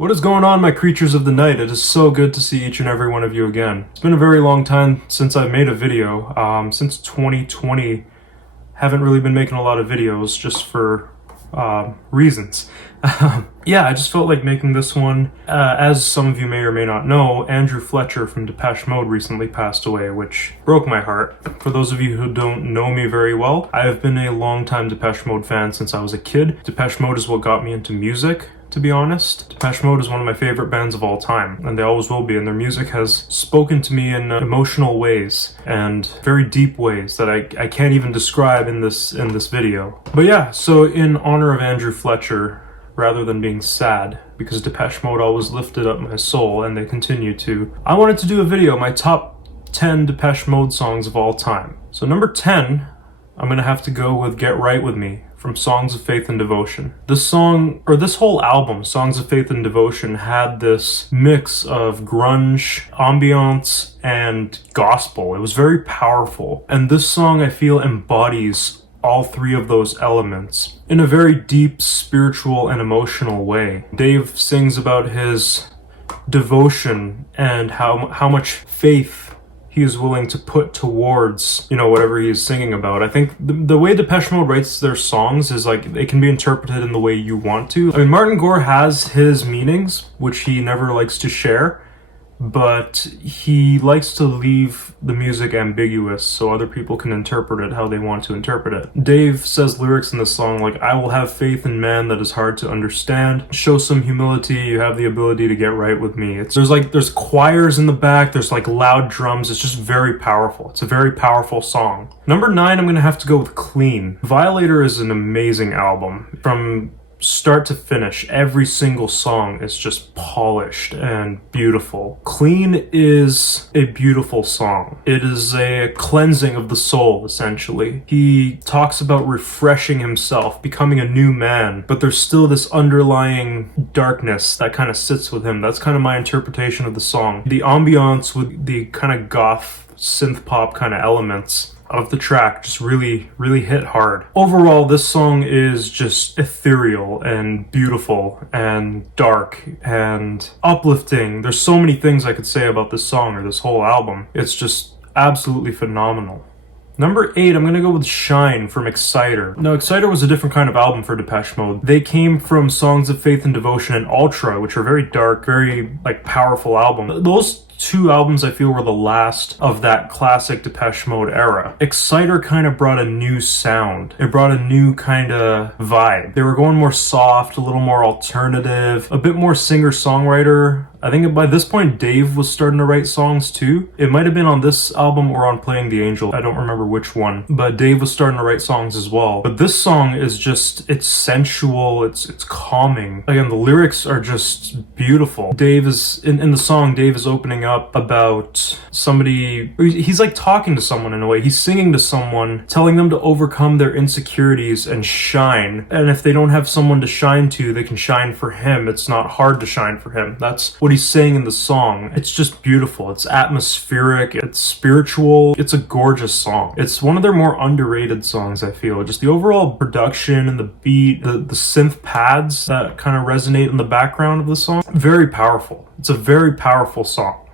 What is going on, my creatures of the night? It is so good to see each and every one of you again. It's been a very long time since I've made a video. Since 2020, haven't really been making a lot of videos just for reasons. Yeah, I just felt like making this one. As some of you may or may not know, Andrew Fletcher from Depeche Mode recently passed away, which broke my heart. For those of you who don't know me very well, I have been a longtime Depeche Mode fan since I was a kid. Depeche Mode is what got me into music, to be honest. Depeche Mode is one of my favorite bands of all time, and they always will be, and their music has spoken to me in emotional ways and very deep ways that I can't even describe in this video. But yeah, so in honor of Andrew Fletcher, rather than being sad, because Depeche Mode always lifted up my soul, and they continue to, I wanted to do a video, my top 10 Depeche Mode songs of all time. So number 10, I'm gonna have to go with Get Right With Me from Songs of Faith and Devotion. This song, or this whole album, Songs of Faith and Devotion, had this mix of grunge, ambiance, and gospel. It was very powerful. And this song, I feel, embodies all three of those elements in a very deep, spiritual, and emotional way. Dave sings about his devotion and how much faith he is willing to put towards, whatever he is singing about. I think the way Depeche Mode writes their songs is like, it can be interpreted in the way you want to. I mean, Martin Gore has his meanings, which he never likes to share, but he likes to leave the music ambiguous so other people can interpret it how they want to interpret it. Dave says lyrics in this song like, I will have faith in man that is hard to understand. Show some humility, you have the ability to get right with me. There's choirs in the back, there's like loud drums, it's just very powerful. It's a very powerful song. Number 9, I'm gonna have to go with Clean. Violator is an amazing album. From start to finish, every single song is just polished and beautiful. Clean is a beautiful song. It is a cleansing of the soul, essentially. He talks about refreshing himself, becoming a new man, but there's still this underlying darkness that kind of sits with him. That's kind of my interpretation of the song. The ambiance with the kind of goth synth pop kind of elements of the track just really hit hard. Overall, this song is just ethereal and beautiful and dark and uplifting. There's so many things I could say about this song or this whole album. It's just absolutely phenomenal. Number 8, I'm gonna go with Shine from Exciter. Now, Exciter was a different kind of album for Depeche Mode. They came from Songs of Faith and Devotion and Ultra, which are very dark, very powerful albums. Those two albums I feel were the last of that classic Depeche Mode era. Exciter kind of brought a new sound. It brought a new kind of vibe. They were going more soft, a little more alternative, a bit more singer-songwriter. I think by this point Dave was starting to write songs too. It might have been on this album or on Playing the Angel. I don't remember which one. But Dave was starting to write songs as well. But this song is just, it's sensual, it's calming. Again, the lyrics are just beautiful. Dave is, in the song, Dave is opening up about somebody, he's like talking to someone in a way. He's singing to someone, telling them to overcome their insecurities and shine. And if they don't have someone to shine to, they can shine for him. It's not hard to shine for him. That's what he's saying in the song. It's just beautiful. It's atmospheric. It's spiritual. It's a gorgeous song. It's one of their more underrated songs, I feel. Just the overall production and the beat, the synth pads that kind of resonate in the background of the song. Very powerful. It's a very powerful song.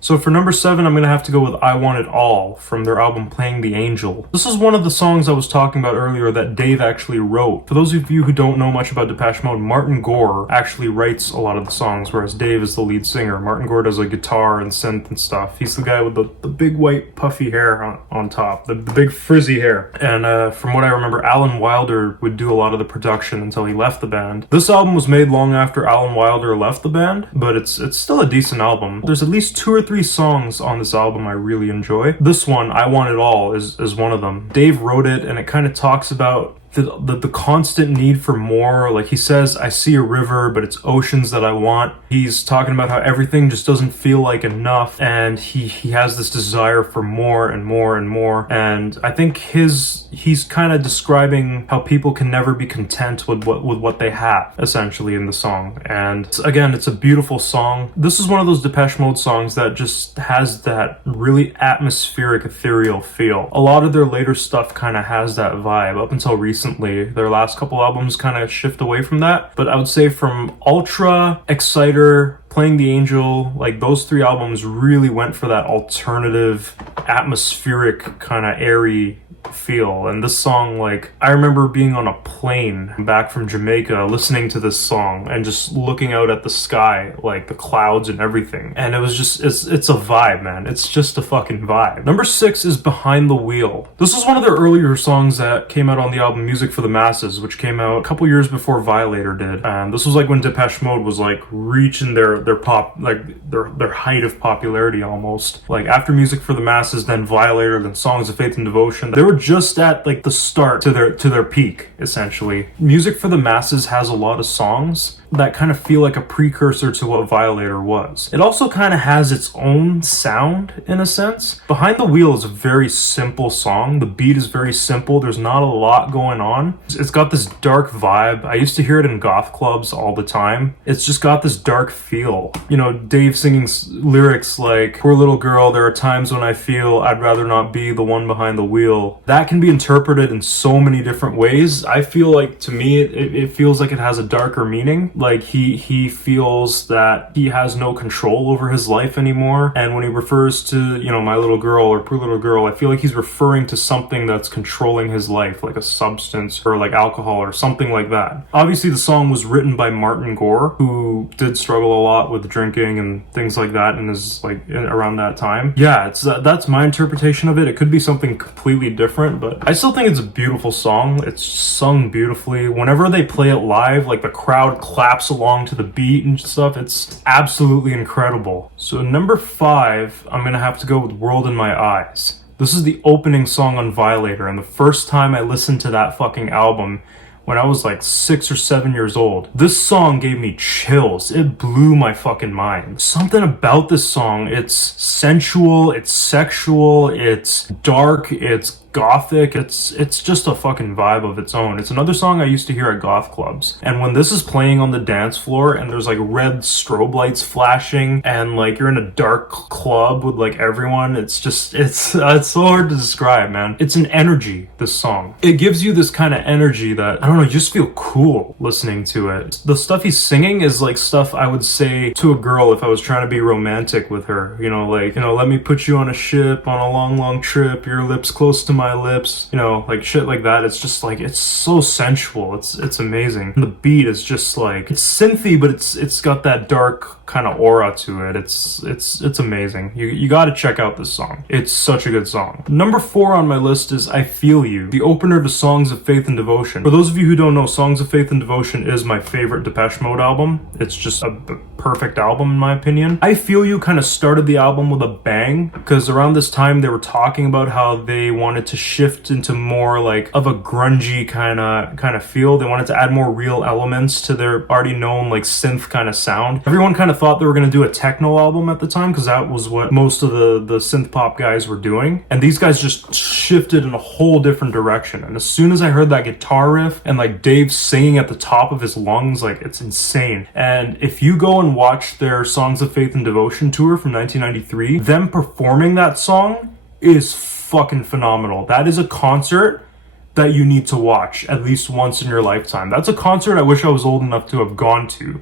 So for number 7, I'm going to have to go with I Want It All from their album Playing the Angel. This is one of the songs I was talking about earlier that Dave actually wrote. For those of you who don't know much about Depeche Mode, Martin Gore actually writes a lot of the songs, whereas Dave is the lead singer. Martin Gore does guitar and synth and stuff. He's the guy with the big white puffy hair on top, the big frizzy hair. And from what I remember, Alan Wilder would do a lot of the production until he left the band. This album was made long after Alan Wilder left the band, but it's still a decent album. There's at least 2 or 3 songs on this album I really enjoy. This one, I Want It All, is one of them. Dave wrote it, and it kind of talks about the constant need for more. Like he says, I see a river, but it's oceans that I want. He's talking about how everything just doesn't feel like enough, and he has this desire for more and more and more. And I think he's kind of describing how people can never be content with what they have, essentially, in the song. And again, it's a beautiful song. This is one of those Depeche Mode songs that just has that really atmospheric, ethereal feel. A lot of their later stuff kind of has that vibe up until recently. recently. Their last couple albums kind of shift away from that. But I would say from Ultra, Exciter, Playing the Angel, like those three albums really went for that alternative, atmospheric, kind of airy feel. And this song, like, I remember being on a plane back from Jamaica listening to this song and just looking out at the sky, like the clouds and everything, and it was just, it's a vibe, man. It's just a fucking vibe. Number 6 is Behind the Wheel. This was one of their earlier songs that came out on the album Music for the Masses, which came out a couple years before Violator did, and this was like when Depeche Mode was like reaching their pop, like their height of popularity almost. Like after Music for the Masses, then Violator, then Songs of Faith and Devotion, they were just at like the start to their peak, essentially. Music for the Masses has a lot of songs that kind of feel like a precursor to what Violator was. It also kind of has its own sound in a sense. Behind the Wheel is a very simple song. The beat is very simple. There's not a lot going on. It's got this dark vibe. I used to hear it in goth clubs all the time. It's just got this dark feel. You know, Dave singing lyrics like, "Poor little girl, there are times when I feel I'd rather not be the one behind the wheel." That can be interpreted in so many different ways. I feel like, to me, it feels like it has a darker meaning. Like he feels that he has no control over his life anymore, and when he refers to, you know, my little girl or poor little girl, I feel like he's referring to something that's controlling his life, like a substance or like alcohol or something like that. Obviously the song was written by Martin Gore, who did struggle a lot with drinking and things like that, and is like around that time. Yeah, it's that's my interpretation of it. It could be something completely different, but I still think it's a beautiful song. It's sung beautifully. Whenever they play it live, like the crowd claps along to the beat and stuff. It's absolutely incredible. So number 5, I'm gonna have to go with World in My Eyes. This is the opening song on Violator, and the first time I listened to that fucking album when I was like 6 or 7 years old. This song gave me chills. It blew my fucking mind. Something about this song, it's sensual, it's sexual, it's dark, it's gothic, it's just a fucking vibe of its own. It's another song I used to hear at goth clubs, and when this is playing on the dance floor and there's like red strobe lights flashing and like you're in a dark club with like everyone, it's so hard to describe, man. It's an energy, this song. It gives you this kind of energy that, I don't know, you just feel cool listening to it. The stuff he's singing is like stuff I would say to a girl if I was trying to be romantic with her, you know, like, you know, let me put you on a ship on a long trip, your lips close to my lips, you know, like shit like that. It's just like, it's so sensual. It's amazing. And the beat is just like, it's synthy, but it's got that dark kind of aura to it. It's amazing. You got to check out this song. It's such a good song. Number 4 on my list is I Feel You, the opener to Songs of Faith and Devotion. For those of you who don't know, Songs of Faith and Devotion is my favorite Depeche Mode album. It's just a perfect album in my opinion. I Feel You kind of started the album with a bang, because around this time they were talking about how they wanted to shift into more like of a grungy kind of feel. They wanted to add more real elements to their already known like synth kind of sound. Everyone kind of thought they were going to do a techno album at the time, because that was what most of the synth pop guys were doing, and these guys just shifted in a whole different direction. And as soon as I heard that guitar riff and like Dave singing at the top of his lungs, like, it's insane. And if you go and watch their Songs of Faith and Devotion tour from 1993, them performing that song is fucking phenomenal. That is a concert that you need to watch at least once in your lifetime. That's a concert I wish I was old enough to have gone to.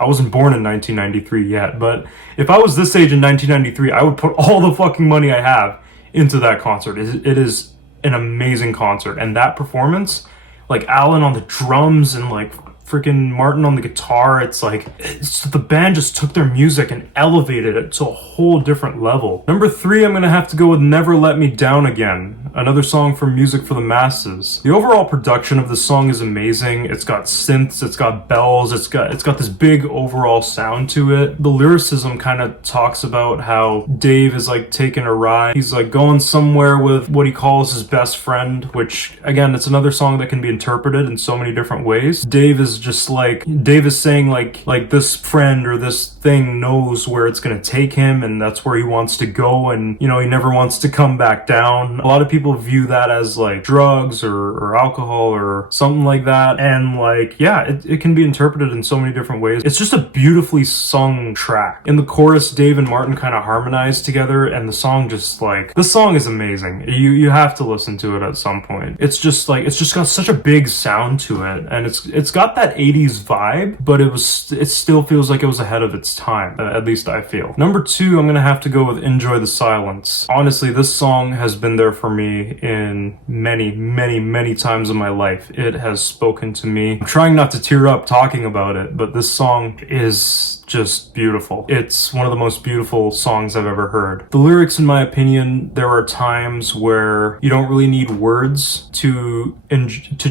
I wasn't born in 1993 yet, but if I was this age in 1993, I would put all the fucking money I have into that concert. It is an amazing concert, and that performance, like Alan on the drums and like freaking Martin on the guitar, the band just took their music and elevated it to a whole different level. Number 3, I'm gonna have to go with Never Let Me Down Again, another song from Music for the Masses. The overall production of this song is amazing. It's got synths, it's got bells, it's got this big overall sound to it. The lyricism kind of talks about how Dave is like taking a ride. He's like going somewhere with what he calls his best friend, which again, it's another song that can be interpreted in so many different ways. Dave is is just like Dave is saying, like this friend or this thing knows where it's gonna take him, and that's where he wants to go, and you know, he never wants to come back down. A lot of people view that as like drugs or alcohol or something like that, and like, yeah, it can be interpreted in so many different ways. It's just a beautifully sung track. In the chorus, Dave and Martin kind of harmonize together, and the song just like, the song is amazing. You have to listen to it at some point. It's just like, it's just got such a big sound to it, and it's got that 80s vibe, but it still feels like it was ahead of its time, at least I feel. Number 2, I'm gonna have to go with Enjoy the Silence. Honestly, this song has been there for me in many times in my life. It has spoken to me. I'm trying not to tear up talking about it, but this song is just beautiful. It's one of the most beautiful songs I've ever heard. The lyrics, in my opinion, there are times where you don't really need words to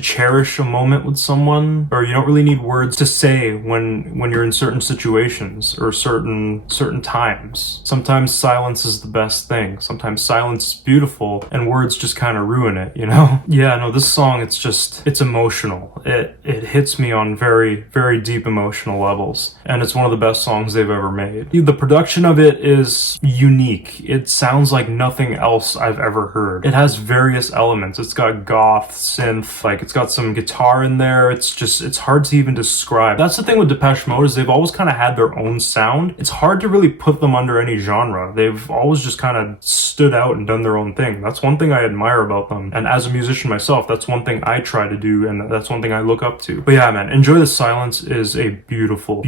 cherish a moment with someone, or you don't really need words to say when you're in certain situations or certain times. Sometimes silence is the best thing. Sometimes silence is beautiful and words just kind of ruin it, you know? Yeah, no, this song, it's emotional. It hits me on very deep emotional levels, and it's one of the best songs they've ever made. The production of it is unique. It sounds like nothing else I've ever heard. It has various elements. It's got goth, synth, like it's got some guitar in there. It's hard to even describe. That's the thing with Depeche Mode, is they've always kind of had their own sound. It's hard to really put them under any genre. They've always just kind of stood out and done their own thing. That's one thing I admire about them. And as a musician myself, that's one thing I try to do, and that's one thing I look up to. But yeah, man, Enjoy the Silence is a beautiful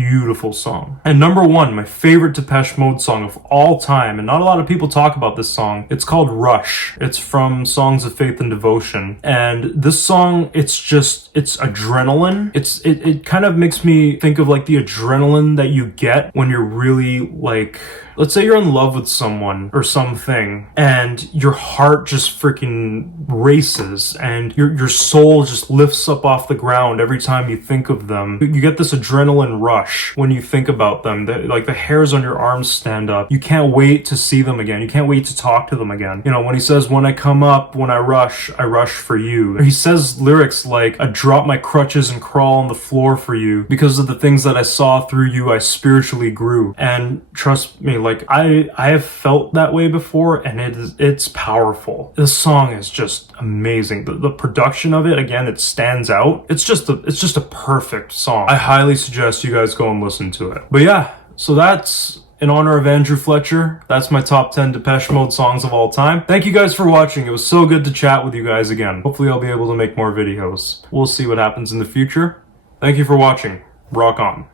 song. And number 1, my favorite Depeche Mode song of all time, and not a lot of people talk about this song, it's called Rush. It's from Songs of Faith and Devotion. And this song, it's adrenaline. It kind of makes me think of like the adrenaline that you get when you're really like, let's say you're in love with someone or something, and your heart just freaking races, and your soul just lifts up off the ground every time you think of them. You get this adrenaline rush when you think about them. Like the hairs on your arms stand up. You can't wait to see them again. You can't wait to talk to them again. You know, when he says, when I come up, when I rush for you. He says lyrics like, I drop my crutches and crawl on the floor for you. Because of the things that I saw through you, I spiritually grew. And trust me, like I have felt that way before, and it's powerful. This song is just amazing. The production of it, again, it stands out. It's just a perfect song. I highly suggest you guys go and listen to it. But yeah, so that's in honor of Andrew Fletcher. That's my top 10 Depeche Mode songs of all time. Thank you guys for watching. It was so good to chat with you guys again. Hopefully I'll be able to make more videos. We'll see what happens in the future. Thank you for watching. Rock on.